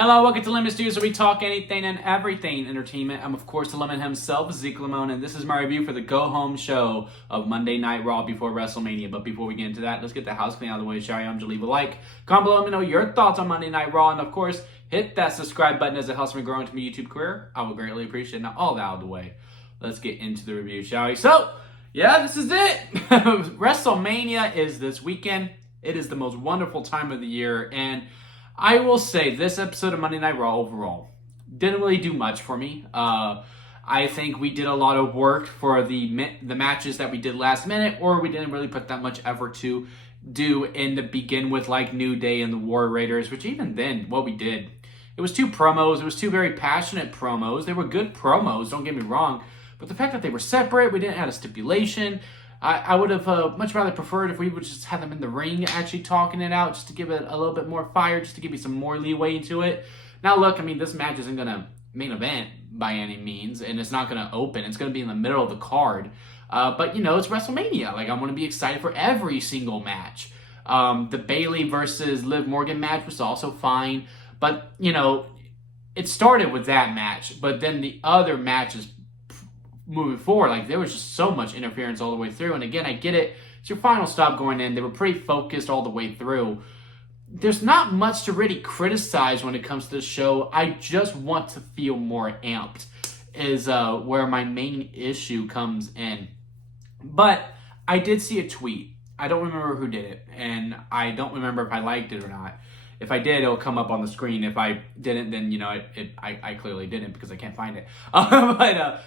Hello, welcome to Lemon Studios, where we talk anything and everything entertainment. I'm, of course, the Lemon himself, Zeke Lemon, and this is my review for the go-home show of Monday Night Raw before WrestleMania. But before we get into that, let's get the house clean out of the way, shall we? Leave a like, comment below, let me know your thoughts on Monday Night Raw, and of course, hit that subscribe button as it helps me grow into my YouTube career. I would greatly appreciate it. Now, all that out of the way, let's get into the review, shall we? So, yeah, this is it. WrestleMania is this weekend. It is the most wonderful time of the year, and I will say this episode of Monday Night Raw overall didn't really do much for me. I think we did a lot of work for the matches that we did last minute, or we didn't really put that much effort to do in the begin with, like New Day and the War Raiders, which even then, what we did, it was two promos. It was two very passionate promos. They were good promos, don't get me wrong, but the fact that they were separate, we didn't have a stipulation. I would have much rather preferred if we would just have them in the ring actually talking it out, just to give it a little bit more fire, just to give me some more leeway into it. Now, look, I mean, this match isn't going to main event by any means, and it's not going to open. It's going to be in the middle of the card. But, you know, it's WrestleMania. Like, I'm going to be excited for every single match. The Bayley versus Liv Morgan match was also fine. But, you know, it started with that match. But then the other matches moving forward, like, there was just so much interference all the way through. And again, I get it. It's your final stop going in. They were pretty focused all the way through. There's not much to really criticize when it comes to the show. I just want to feel more amped is where my main issue comes in. But I did see a tweet. I don't remember who did it, and I don't remember if I liked it or not. If I did, it'll come up on the screen. If I didn't, then, you know, I clearly didn't because I can't find it. But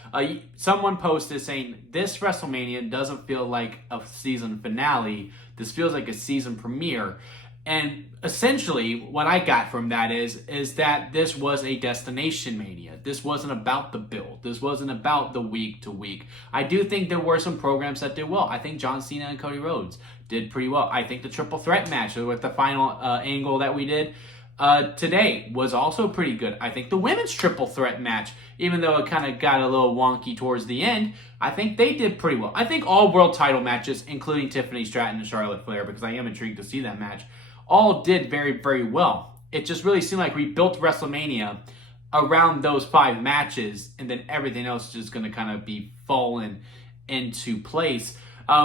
someone posted saying, this WrestleMania doesn't feel like a season finale. This feels like a season premiere. And essentially, what I got from that is that this was a destination mania. This wasn't about the build. This wasn't about the week to week. I do think there were some programs that did well. I think John Cena and Cody Rhodes did pretty well. I think the triple threat match with the final angle that we did today was also pretty good. I think the women's triple threat match, even though it kind of got a little wonky towards the end, I think they did pretty well. I think all world title matches, including Tiffany Stratton and Charlotte Flair, because I am intrigued to see that match, all did very, very well. It just really seemed like we built WrestleMania around those 5 matches, and then everything else is just going to kind of be fallen into place,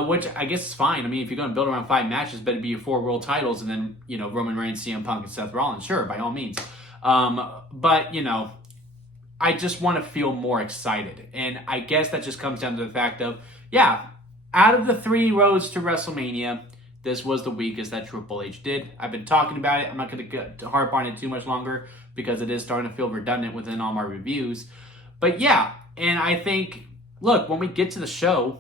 which I guess is fine. I mean, if you're going to build around 5 matches, better be your 4 world titles, and then, you know, Roman Reigns, CM Punk, and Seth Rollins. Sure, by all means. But, you know, I just want to feel more excited. And I guess that just comes down to the fact of, yeah, out of the 3 roads to WrestleMania, this was the weakest that Triple H did. I've been talking about it. I'm not going to harp on it too much longer because it is starting to feel redundant within all my reviews. But yeah, and I think, look, when we get to the show,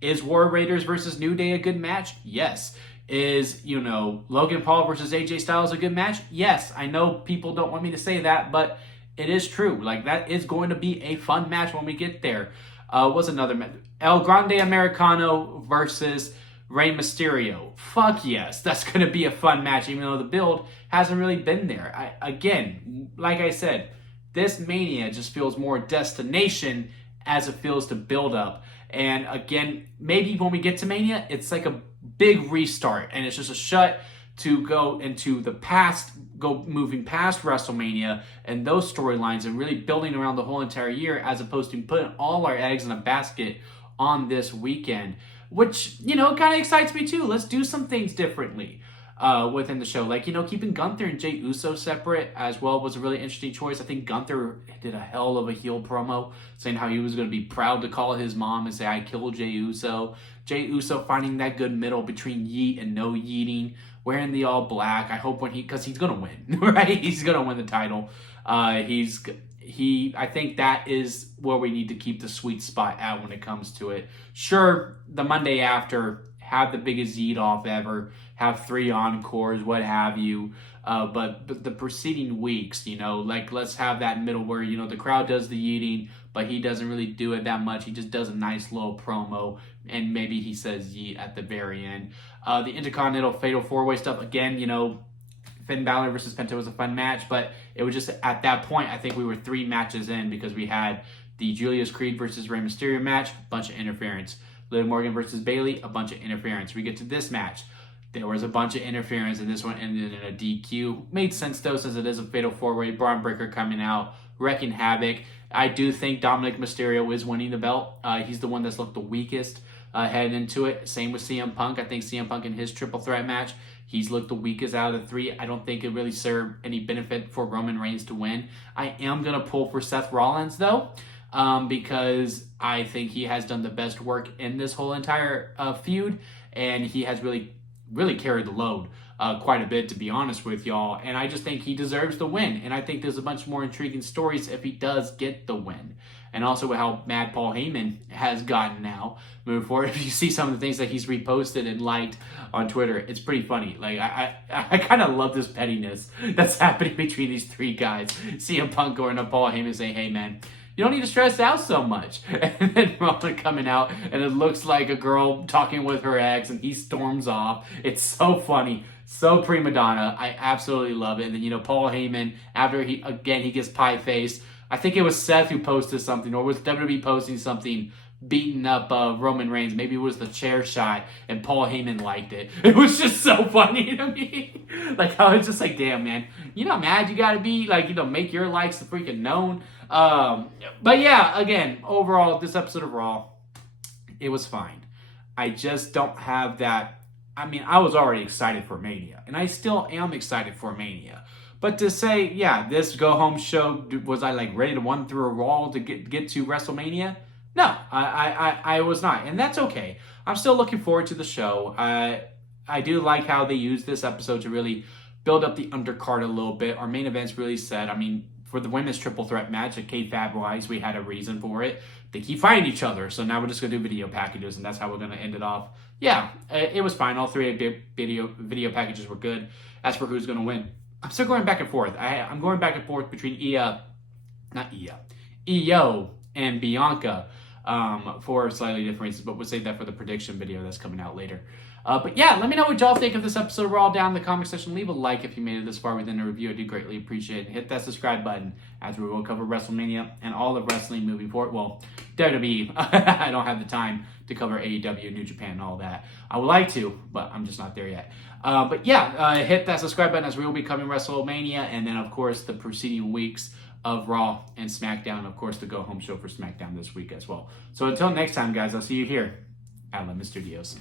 is War Raiders versus New Day a good match? Yes. Is, you know, Logan Paul versus AJ Styles a good match? Yes. I know people don't want me to say that, but it is true. Like, that is going to be a fun match when we get there. What's another match? El Grande Americano versus Rey Mysterio. Fuck yes, that's going to be a fun match, even though the build hasn't really been there. Again, like I said, this Mania just feels more destination as it feels to build up. And again, maybe when we get to Mania, it's like a big restart, and it's just a shut to go into the past, moving past WrestleMania and those storylines and really building around the whole entire year, as opposed to putting all our eggs in a basket on this weekend. Which, you know, kind of excites me too. Let's do some things differently within the show. Like, you know, keeping Gunther and Jey Uso separate as well was a really interesting choice. I think Gunther did a hell of a heel promo saying how he was going to be proud to call his mom and say, I killed Jey Uso. Jey Uso finding that good middle between yeet and no yeeting, wearing the all black. I hope because he's going to win, right? He's going to win the title. I think that is where we need to keep the sweet spot at when it comes to it. Sure, the Monday after, have the biggest yeet off ever, have 3 encores, what have you. But the preceding weeks, you know, like, let's have that middle where, you know, the crowd does the yeeting, but he doesn't really do it that much. He just does a nice little promo, and maybe he says yeet at the very end. The Intercontinental Fatal 4-Way stuff, again, you know, Finn Balor versus Penta was a fun match, but it was just, at that point, I think we were 3 matches in, because we had the Julius Creed versus Rey Mysterio match, bunch of interference. Liv Morgan versus Bayley, a bunch of interference. We get to this match. There was a bunch of interference, and this one ended in a DQ. Made sense, though, since it is a fatal four-way. Braun Breaker coming out, wrecking havoc. I do think Dominic Mysterio is winning the belt. He's the one that's looked the weakest heading into it. Same with CM Punk. I think CM Punk in his triple threat match, he's looked the weakest out of the three. I don't think it really served any benefit for Roman Reigns to win. I am going to pull for Seth Rollins, though, because I think he has done the best work in this whole entire feud, and he has really carried the load quite a bit, to be honest with y'all. And I just think he deserves the win. And I think there's a bunch more intriguing stories if he does get the win. And also with how mad Paul Heyman has gotten now moving forward. If you see some of the things that he's reposted and liked on Twitter, it's pretty funny. Like, I kind of love this pettiness that's happening between these three guys. CM Punk going to Paul Heyman saying, hey, man, you don't need to stress out so much. And then Roman coming out, and it looks like a girl talking with her ex, and he storms off. It's so funny. So prima donna. I absolutely love it. And then, Paul Heyman, after he gets pie-faced. I think it was Seth who posted something, or was WWE posting something beating up Roman Reigns. Maybe it was the chair shot, and Paul Heyman liked it. It was just so funny to me. Like, I was just like, damn, man. Mad you gotta be, like, make your likes freaking known. But yeah, again, overall, this episode of Raw, it was fine. I just don't have that. I mean, I was already excited for Mania, and I still am excited for Mania. But to say, yeah, this go-home show, was I, like, ready to run through a Raw to get to WrestleMania? No, I was not, and that's okay. I'm still looking forward to the show. I do like how they used this episode to really build up the undercard a little bit. Our main event's really set. I mean, for the women's triple threat match at K-Fab-wise, we had a reason for it. They keep fighting each other, so now we're just going to do video packages, and that's how we're going to end it off. Yeah, it was fine. All three video packages were good. As for who's going to win, I'm still going back and forth. I'm going back and forth between Io and Bianca for slightly different reasons, but we'll save that for the prediction video that's coming out later. But yeah, let me know what y'all think of this episode of Raw down in the comment section. Leave a like if you made it this far within the review. I do greatly appreciate it. Hit that subscribe button as we will cover WrestleMania and all of wrestling moving forward. Well, WWE. I don't have the time to cover AEW, New Japan, and all that. I would like to, but I'm just not there yet. But yeah, hit that subscribe button as we will be covering WrestleMania, and then, of course, the preceding weeks of Raw and SmackDown. Of course, the go-home show for SmackDown this week as well. So until next time, guys, I'll see you here at Lemon Studios.